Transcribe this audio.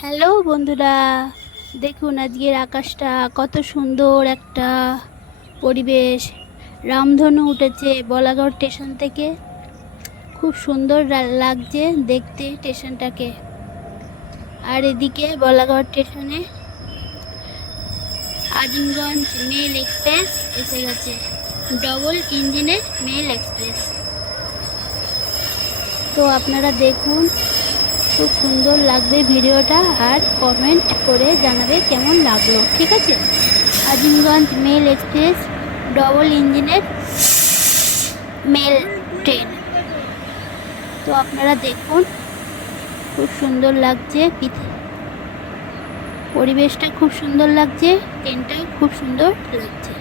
Hello বন্ধুরা, দেখুন আজকের আকাশটা কত সুন্দর একটা পরিবেশ। রামধনু উঠেছে বলাগড় স্টেশন থেকে। খুব সুন্দর লাগছে দেখতে স্টেশনটাকে। আর এদিকে বলাগড় স্টেশনে আজিমগঞ্জ মেল এক্সপ্রেস এসে গেছে, ডবল ইঞ্জিনের মেল এক্সপ্রেস। তো আপনারা দেখুন, খুব সুন্দর লাগবে ভিডিওটা, আর কমেন্ট করে জানাবে কেমন লাগলো। ঠিক আছে, আজিমগঞ্জ মেল এক্সপ্রেস ডবল ইঞ্জিনের মেল ট্রেন। তো আপনারা দেখুন, খুব সুন্দর লাগছে, পরিবেশটা খুব সুন্দর লাগছে, ট্রেনটাও খুব সুন্দর লাগছে।